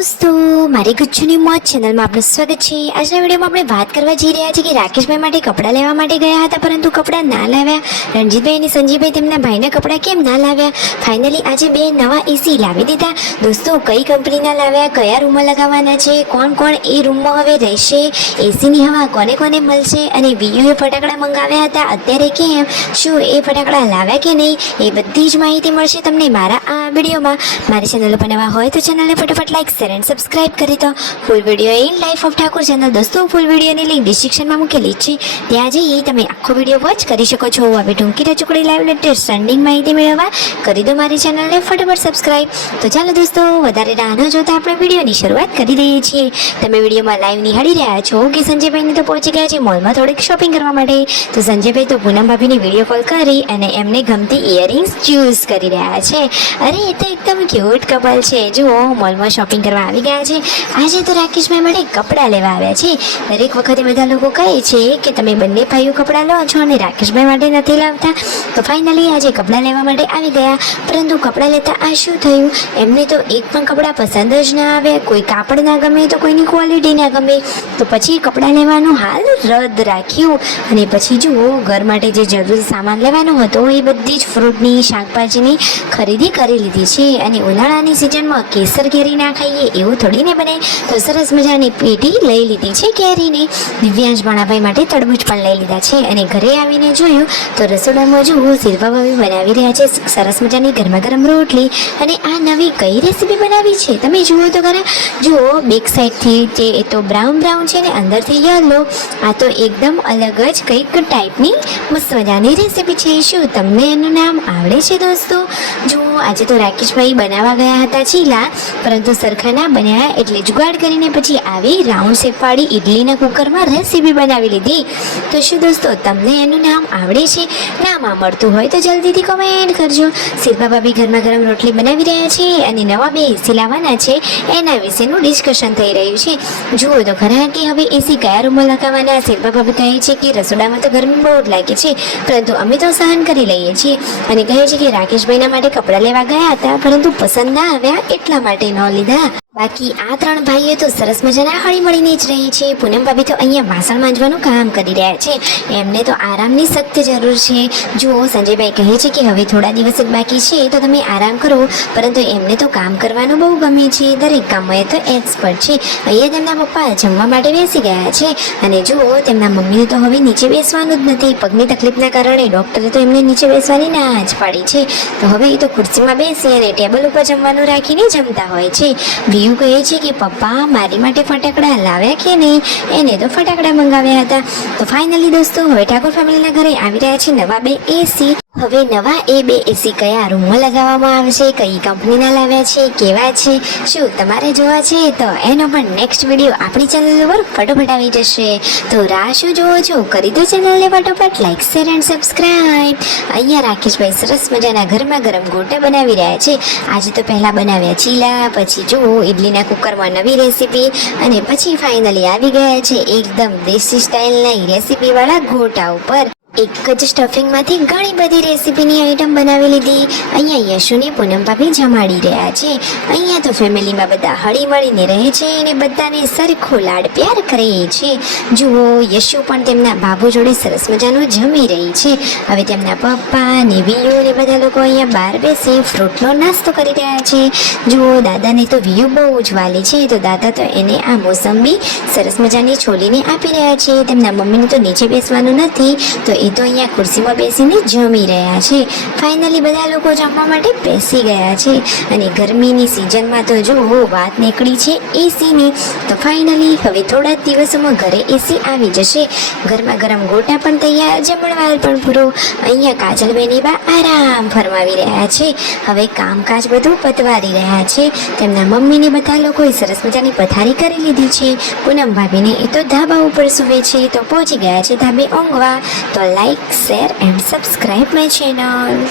दोस्तों मारी गुच्छुनी मौज चैनल में आपનું સ્વાગત છે। આજના વિડીયોમાં આપણે વાત કરવા જઈ રહ્યા છીએ કે રાકેશભાઈ માટે કપડાં લેવા માટે ગયા હતા પરંતુ કપડાં ના લાવ્યા। રણજીતભાઈ અને સંજીવભાઈ તેમના ભાઈના કપડાં કેમ ના લાવ્યા? ફાઇનલી આજે બે નવા એસી લાવી દીધા। દોસ્તો કઈ કંપનીના લાવ્યા, કયા રૂમમાં લગાવવાના છે, કોણ કોણ એ રૂમમાં હવે રહેશે, એસીની હવા કોને કોને મળશે અને વીયુએ ફટાકડા મંગાવ્યા હતા અત્યારે કેમ, શું એ ફટાકડા લાવ્યા કે નહીં, એ બધી જ માહિતી મળશે તમને મારા આ વિડીયોમાં। મારી ચેનલ પર નવા હોય તો ચેનલને ફટાફટ લાઈક શેર એન્ડ સબસ્ક્રાઇબ કરી દો। Full video in life of Thakor channel દોસ્તો ફૂલ વિડીયોની લિંક ડિસ્ક્રિપ્શનમાં મૂકેલી છે, ત્યાં જઈ તમે આખો વિડીયો વોચ કરી શકો છો। હવે ટૂંકી ટચુકડી લાઈવ લેટેસ્ટ ટ્રેન્ડિંગ માહિતી મેળવવા કરી દો મારી ચેનલને ફટાફટ સબસ્ક્રાઇબ। તો ચાલો દોસ્તો વધારે રાહ ન જોતા આપણે વિડીયોની શરૂઆત કરી દઈએ છીએ। તમે વિડીયોમાં લાઈવ નિહાળી રહ્યા છો કે સંજયભાઈને તો પહોંચી ગયા છે મોલમાં થોડીક શોપિંગ કરવા માટે। તો સંજયભાઈ તો પૂનમ ભાભીની વિડીયો કોલ કરી અને એમને ગમતી ઇયરિંગ્સ ચૂઝ કરી રહ્યા છે। અરે એ તો એકદમ ક્યુટ કપલ છે, જુઓ મોલમાં શોપિંગ કરવા આવી ગયા છે। આજે તો રાકેશભાઈ માટે કપડાં લેવા આવ્યા છે। દરેક વખતે બધા લોકો કહે છે કે તમે બંને ભાઈઓ કપડાં લો છો અને રાકેશભાઈ માટે નથી લાવતા, તો ફાઇનલી આજે કપડાં લેવા માટે આવી ગયા। પરંતુ કપડાં લેતા આ શું થયું, એમને તો એક પણ કપડાં પસંદ જ ના આવે, કોઈ કાપડ ના ગમે તો કોઈની ક્વોલિટી ના ગમે, તો પછી કપડાં લેવાનું હાલ રદ રાખ્યું। અને પછી જુઓ ઘર માટે જે જરૂરી સામાન લેવાનો હતો એ બધી જ ફ્રૂટની શાકભાજીની ખરીદી કરી લીધી છે। અને ઉનાળાની સિઝનમાં કેસર કેરી ના ખાઈએ એવું થોડી ને બને, તો સરસ મજાની પેટી લઈ લીધી છે કેરીની। દિવ્યાંશ ભાણાભાઈ માટે તરબૂચ પણ લઈ લીધા છે। અને ઘરે આવીને જોયું તો રસોડામાં જુઓ શિલ્પા ભાભી બનાવી રહ્યા છે સરસ મજાની ગરમા ગરમ રોટલી। અને આ નવી કઈ રેસીપી બનાવી છે તમે જુઓ તો ખરા, જુઓ બેક સાઈડથી જે એ તો બ્રાઉન છે ને અંદરથી યલો, આ તો એકદમ અલગ જ કંઈક ટાઈપની મસ્ત મજાની રેસીપી છે। શું તમને એનું નામ આવડે છે દોસ્તો? જુઓ આજે તો રાકેશભાઈ બનાવવા ગયા હતા ચીલા, પરંતુ સરખા ના બન્યા એટલે જુગાડ કરીને પછી આવી રાઉન્ડ શેપવાળી ઇડલીના કુકરમાં રેસીપી બનાવી લીધી। તો શું દોસ્તો તમને એનું નામ આવડે છે? નામ મળતું હોય તો જલ્દીથી કમેન્ટ કરજો। શિલ્પા ભાભી ગરમા ગરમ રોટલી બનાવી રહ્યા છે અને નવા બે એસી લાવવાના છે એના વિશેનું ડિસ્કશન થઈ રહ્યું છે। જુઓ તો ખરા કે હવે એસી કયા રૂમમાં લગાવવાના। શિલ્પા ભાભી કહે છે કે રસોડામાં તો ગરમી બહુ જ લાગે છે પરંતુ અમે તો સહન કરી લઈએ છીએ, અને કહે છે કે રાકેશભાઈના માટે કપડાં લેવા ગયા હતા પરંતુ પસંદ ના આવ્યા એટલા માટે ન લીધા। બાકી આ ત્રણ ભાઈઓ તો સરસ મજાના હળી મળીને જ રહે છે। પૂનમ ભાભી તો અહીંયા વાસણ માંજવાનું કામ કરી રહ્યા છે, એમને તો આરામની સખ્ત જરૂર છે। જુઓ સંજયભાઈ કહે છે કે હવે થોડા દિવસ જ બાકી છે તો તમે આરામ કરો, પરંતુ એમને તો કામ કરવાનું બહુ ગમે છે, દરેક કામમાં એ તો એક્સપર્ટ છે। અહીંયા તેમના પપ્પા જમવા માટે બેસી ગયા છે અને જુઓ તેમના મમ્મીને તો હવે નીચે બેસવાનું જ નથી, પગની તકલીફના કારણે ડૉક્ટરે તો એમને નીચે બેસવાની ના જ પાડી છે, તો હવે એ તો ખુરશીમાં બેસી અને ટેબલ ઉપર જમવાનું રાખીને જમતા હોય છે। વિયુ કહે છે કે પપ્પા મારી માટે ફટાકડા લાવ્યા કે નહીં, એને તો ફટાકડા મંગાવ્યા હતા। તો ફાઇનલી દોસ્તો હવે ઠાકોર ફેમિલીના ઘરે આવી રહ્યા છે નવા બે એસી। હવે નવા એ બે એસી કયા રૂમમાં લગાવવામાં આવશે, કઈ કંપનીના લાવ્યા છે, કેવા છે, શું તમારે જોવા છે તો એનો પણ નેક્સ્ટ વિડીયો આપણી ચેનલ પર ફટોફટ આવી જશે। તો રાહ શું જોવો છો, કરી દો ચેનલને ફટોફટ લાઈક શેર એન્ડ સબસ્ક્રાઇબ। અહીંયા રાકેશભાઈ સરસ મજાના ગરમા ગરમ ગોટા બનાવી રહ્યા છે। આજે તો પહેલા બનાવ્યા ચીલા, પછી જુઓ ઇડલીના કુકરમાં નવી રેસીપી, અને પછી ફાઇનલી આવી ગયા છે એકદમ દેશી સ્ટાઇલના રેસીપીવાળા ગોટા ઉપર। એક જ સ્ટફિંગમાંથી ઘણી બધી રેસીપીની આઈટમ બનાવી લીધી। અહીંયા યશુને પૂનમ ભાભી જમાડી રહ્યા છે। અહીંયા તો ફેમિલીમાં બધા હળી મળીને રહે છે અને બધાને સરખો લાડ પ્યાર કરે છે। જુઓ યશુ પણ તેમના બાબુ જોડે સરસ મજાનું જમી રહી છે। હવે તેમના પપ્પા ને વિયુ ને બધા લોકો અહીંયા બહાર બેસી ફ્રૂટનો નાસ્તો કરી રહ્યા છે। જુઓ દાદાને તો વિયુ બહુ જ વાલી છે, તો દાદા તો એને આ મોસંબી સરસ મજાની છોલીને આપી રહ્યા છે। તેમના મમ્મીને તો નીચે બેસવાનું નથી, તો એ તો અહીંયા ખુરશીમાં બેસીને જમી રહ્યા છે। ફાઇનલી બધા લોકો જમવા માટે બેસી ગયા છે અને ગરમીની સિઝનમાં તો જો વાત નીકળી છે એસીની, તો ફાઇનલી હવે થોડા જ દિવસોમાં ઘરે એસી આવી જશે। ગરમા ગરમ ગોટા પણ તૈયાર, જમણવાર પણ પૂરો। અહીંયા કાજલબેની બા આરામ ફરમાવી રહ્યા છે, હવે કામકાજ બધું પતવારી રહ્યા છે। તેમના મમ્મીને બધા લોકોએ સરસ મજાની પથારી કરી લીધી છે। પૂનમ ભાભીને એ તો ધાબા ઉપર સૂવે છે, તો પહોંચી ગયા છે ધાબે ઊંઘવા। તો like share and subscribe my channel.